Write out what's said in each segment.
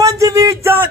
25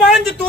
5 to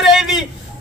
23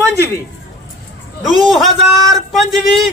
25 2025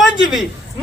25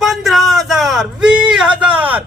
15,000 20,000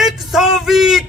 120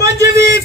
25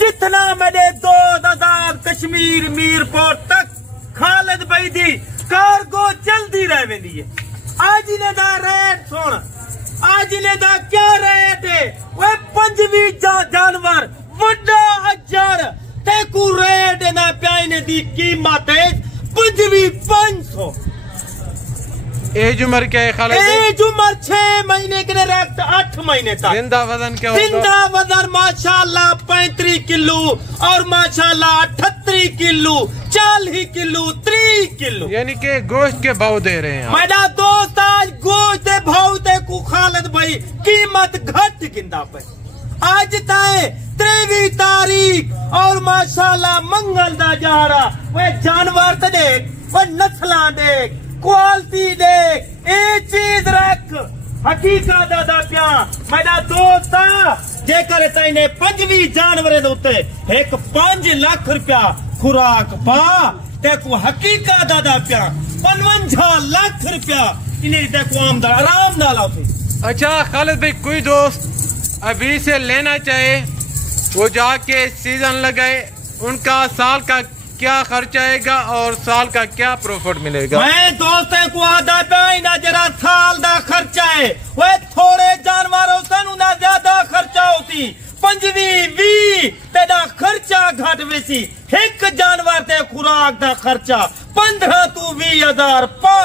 جتنا میرے دوست آزاد کشمیر میرپور تک خالد بھائی دی کارگو چلدی رہ ویندی ہے آج نے دا ریٹ سن آج نے دا کیا ریٹ ہے وہ پنجویں جانور وڈا اجڑ تے کو ریٹ نہ پیانے دی قیمت ہے 500 ایج عمر کیا ہے خالد بھائی؟ ایج عمر 6 مہینے کے رکھت 8 مہینے تک زندہ وزن کیا ہوگا؟ زندہ وزن ماشاءاللہ 35 کلو اور ماشاءاللہ 38 کلو 40 کلو 30 کلو یعنی کہ گوشت کے بھاؤ دے رہے ہیں آپ۔ میرا دوست آج گوشت دے بھاؤ دے کو خالد بھائی قیمت گھٹ گندا پہ آج تائیں 23 تاریخ اور ماشاءاللہ منگل دا جا رہا وہ جانور تے دیکھ وہ نسلاں دیکھ کوالٹی دیکھ اے چیز رکھ حقیقت دا پیا میرا دوست جے کرے تائنے 5 جانورے دوتے ایک 5 لاکھ روپیہ خوراک پا تے کو حقیقت دا پیا 55 لاکھ روپیہ انہیں تے کو آمدار آرام نہ لاؤ تھی۔ اچھا خالد بھائی کوئی دوست ابھی سے لینا چاہے وہ جا کے سیزن لگائے ان کا سال کا کیا خرچ آئے گا اور سال کا کیا پروفٹ ملے گا؟ میں دوستیں کو آدھا پہنا جرا سال دا خرچہ ہے وہ تھوڑے جانوروں سے نہ زیادہ خرچہ ہوتی 25 تیرا خرچہ گھٹ ویسی ایک جانور تے خوراک دا خرچہ 15 تو 20 ہزار پا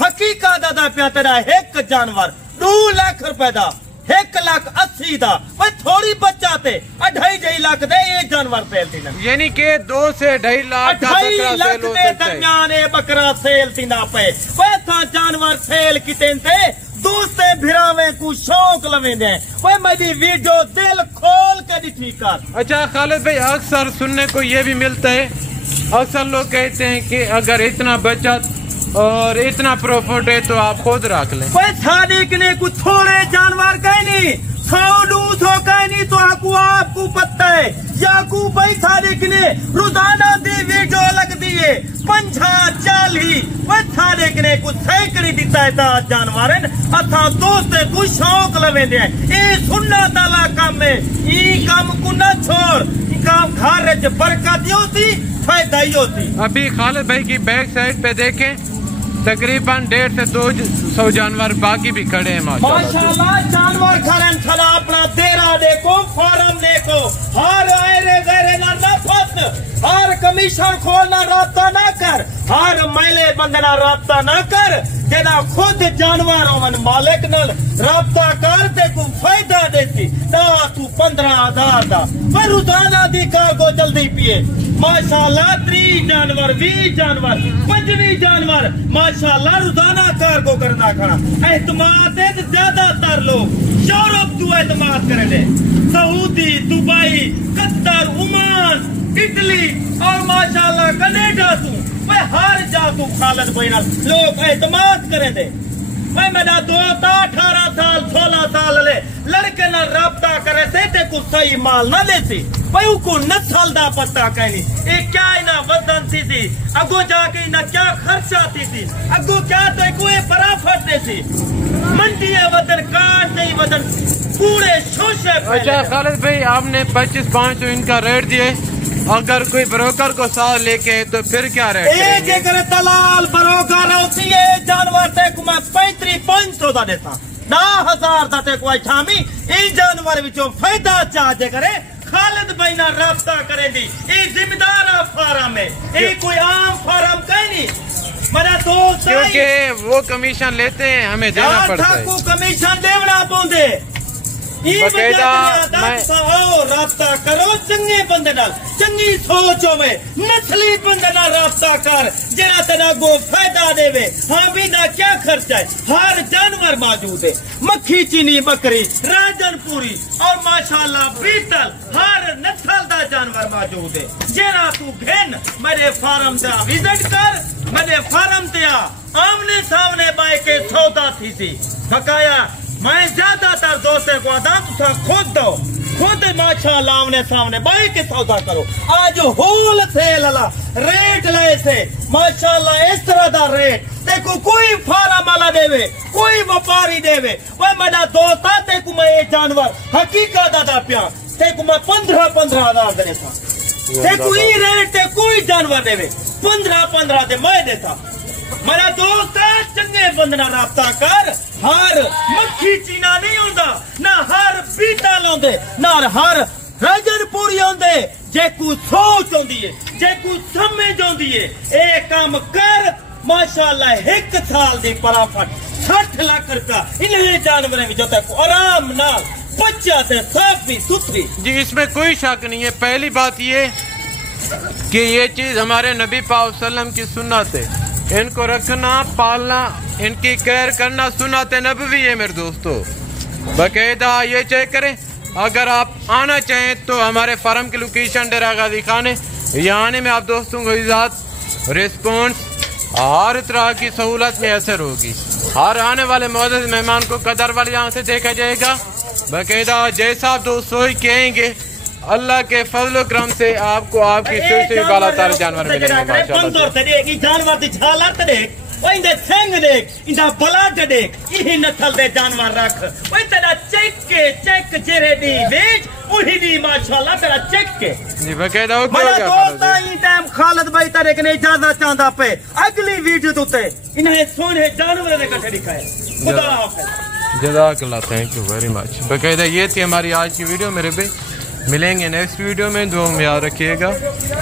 حقیقت دا پیا تیرا ایک جانور 2 لاکھ روپے دا 1,80,000 دا وہ تھوڑی بچاتے 2.5 لاکھ دے یہ جانور سیل تھی نا یعنی کہ 2 سے 2.5 لاکھ کا 2.5 بکرا لاکھ سیل ہو دے سکتا ہے۔ درمیان بکرا سیل تھی نا پہ وہ تھا جانور سیل کتنے تھے دوستے بھراویں کو شوق لویں دیں وہ میری ویڈیو دل کھول کے دکھی کر۔ اچھا خالد بھائی اکثر سننے کو یہ بھی ملتا ہے اکثر لوگ کہتے ہیں کہ اگر اتنا بچت اور اتنا پروفٹ ہے تو آپ خود رکھ لیں۔ وہ صادق نے کچھ تھوڑے جانور کہیں نہیں 100-200 کہیں نہیں تو آپ کو پتہ ہے یعقوب بھائی صادق نے روزانہ دی ویڈیو لگ دیئے 50-40 وہ صادق نے کچھ سینکڑی دیتا ہے تا جانور ہیں اتھا دوستے کچھ شوق لویں دیں اے سننا تالا کام میں ای کام کو نہ چھوڑ ای کام گھر رج برکت ہوتی فائدہ ہی ہوتی۔ ابھی خالد بھائی کی بیک سائڈ پہ دیکھیں تقریباً 150 سے 200 جانور باقی بھی کھڑے ہیں ماشاءاللہ جانور کھڑن کھڑا اپنا دیرا دیکھو فارم دیکھو ہر ایرے غیرے نہ پھس ہر کمیشن کھولنا رابطہ نہ کر ہر میلے بندنا رابطہ نہ کر جنا خود جانوروں من مالک نل رابطہ کر تے کو فائدہ دیتی نہ تو 15,000 دا پر روزانہ دی کارگو جلدی پیے ماشاءاللہ 30 جانور 20 جانور 25 جانور ماشاءاللہ روزانہ کارگو کرنا کھڑا اعتماد ہے زیادہ تر لوگ یورپ تو اعتماد کرے دے سعودی دبئی قطر عمان اٹلی اور ماشاءاللہ کینیڈا تو میں ہر جا کو خالد بھائینا لوگ اعتماد کریں دے میں میرا دوست 18 سال 16 سال لے لڑکے نہ رابطہ کرے سے تے کو صحیح مال نہ لیتی میں کو نسل دا پتہ کہنی اے کیا نہ وزن تھی اگو جا کے نہ کیا خرچہ تھی اگو کیا تو کوئی پرافٹ دیتی منڈی وطن کاٹ نہیں وطن پورے شوشے پھیلے۔ اچھا خالد بھائی آپ نے 25-500 ان کا ریٹ دیے اگر کوئی بروکر کو ساتھ لے کے تو پھر کیا ریٹ اے جے کرے دلال بروکر ہوتی ہے جانور تے کو میں 35-500 دا دیتا 10,000 دا تے کو چھامی ای جانور وچوں فائدہ چاہ جے کرے خالد بھائی نہ رابطہ کریں دی ای ذمہ دار فارم ہے ای کوئی عام فارم کہیں نہیں میرا دوست کیونکہ وہ کمیشن لیتے ہیں ہمیں دینا پڑتا ہے کو کمیشن دیونا پوندے رابطہ کرو چنگے بندے نال چنگی سوچو میں نسلی بندے نال رابطہ کر جنا تنا گو فائدہ دے وے ہاں بھی نہ کیا خرچہ ہے ہر جانور موجود ہے مکھی چینی بکری راجن پوری اور ماشاءاللہ بیٹل ہر نسل دا جانور موجود ہے جنا تو گھن میرے فارم دا وزٹ کر میرے فارم دیا آمنے سامنے بائے کے سودا تھی سی بقایا میں زیادہ تر دوستے کو آدھا تو خود دو خود ماشاءاللہ آمنے سامنے بائی کے سودا کرو آج ہول سیل اللہ ریٹ لائے سے ماشاءاللہ اس طرح دا ریٹ دیکھو کوئی فارم والا دے وے کوئی وپاری دے وے وہ میرا دوست تے کو میں یہ جانور حقیقت دا پیا تے کو میں 15,000 دے تھا تے کوئی ریٹ تے کوئی جانور دے 15 دے میں دیتا میرا دوست ہے چنگے بندنا رابطہ کر ہر مکھی چینا نہیں ہوندا نہ ہر بیٹا لاندے نہ ہر رجن پوری ہوندے جے کو سوچ ہوندی ہے جے کو سمجھ ہوندی ہے اے کام کر ماشاءاللہ 1 سال دی پرافٹ 60 لاکھ روپیہ انہیں جانوریں بھی جوتا ہے آرام نال بچہ سے صافی ستھری. جی اس میں کوئی شک نہیں ہے. پہلی بات یہ کہ یہ چیز ہمارے نبی پاک صلی اللہ علیہ وسلم کی سنت ہے. ان کو رکھنا پالنا ان کی کیئر کرنا سنت نبوی ہے میرے دوستو. باقاعدہ یہ چیک کریں اگر آپ آنا چاہیں تو ہمارے فارم کی لوکیشن ڈیرہ غازی خان ہے. یہاں آنے میں آپ دوستوں کو اجازت رسپونس ہر طرح کی سہولت میں اثر ہوگی. ہر آنے والے معزز مہمان کو قدر والی آنکھ سے دیکھا جائے گا. باقاعدہ جیسا آپ دوست سوئی کہیں گے اللہ کے فضل و کرم سے آپ کو آپ کی سوئی سے بالا تر جانور ملیں گے ماشاءاللہ. جانور دی چھالت دیکھ اندے سنگ دیکھ اندا بلڈ دیکھ یہ نسل دے جانور رکھ اوے تیرا چیک جرے دی ویچ وہی دی ماشاءاللہ تیرا چیک کے. جی باقاعدہ ہو میرا گیا دوست ہی ٹائم خالد بھائی تارے کنے اجازت چاہندا پے اگلی ویڈیو تے انہیں سونے جانور دے کٹھے دکھائے. خدا حافظ. جزاک اللہ. Thank you very much. باقاعدہ یہ تھی ہماری آج کی ویڈیو میرے بھائی. ملیں گے نیکسٹ ویڈیو میں. دعا میں یاد رکھیے گا.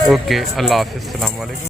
اوکے اللہ حافظ. السلام علیکم.